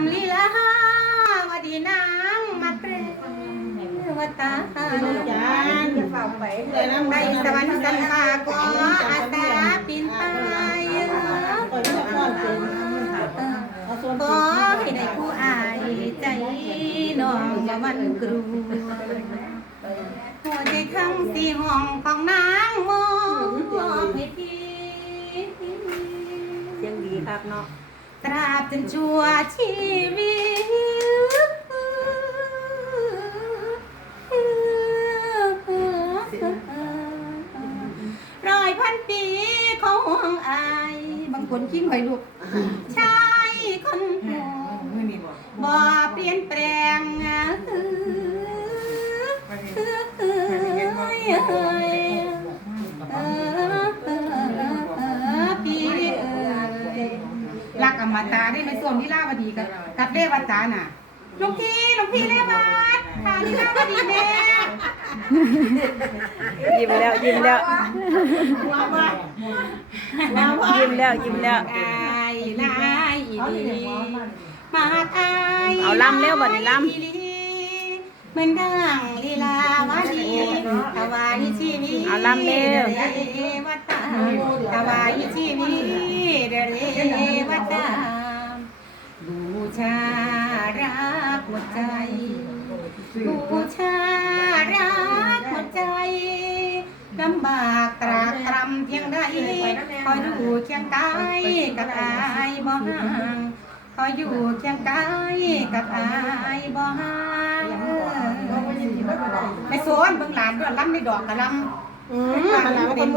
ำลีลาวดีนางมาเปรวตาจานจะเฝ้าไปไปสวรรค์สันมาก็อาสาปินไปปล่อยไม่ก่อนเป็นเอาส่วนขอให้ได้ผู้อายใจน้องว่ามันกรูหัวใจทั้งสี่ห้องของนางมอบให้พี่เสียงดีครับเนาะ ตราบจนชั่วชีวิตร้อยพันปีเขาห่วงอาย บางคนคิดหอยลูกชายคนหัวบ่เปลี่ยนแปลงพี่ มตะได้ไม่ส่วนที่ลาวดีกับกับเลวัตตาน่ะหลวงพี่หลวงพี่เลวัตทาที่ลาวดีแม่ยิ้มแล้วยิ้มแล้วว้าวว้าวยิ้มแล้วยิ้มแล้วอายลายอีดีมาอายเอาลำเร็วบัดนี้ลำอีหลีเหมือนดังลีลาวาดีถวายชีวิตเอาลำเร็วเรวัตตาถวายชีวิตเรวัตตา ใจบูชารักหมดใจลำบากตรากตรำเพียงใดคอยดูเคียงกายกับอายบ่ห่างคอยอยู่เคียงกายกับอายบ่ห่างไปสวนเบิ่งหลานด้วยลำในดอกกะลำ อืมมันหนามันคน